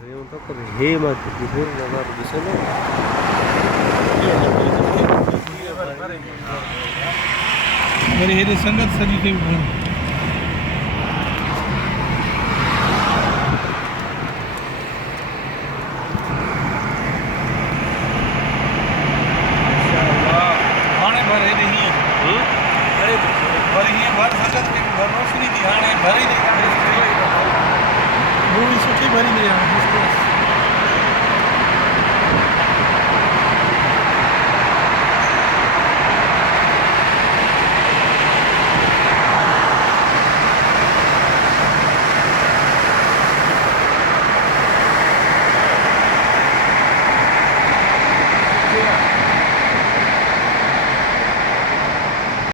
अरे उनका पर हे मत फिर लगा तो दिसे ना मेरे हेरे संगत सजी के भी भरी सुठी भरी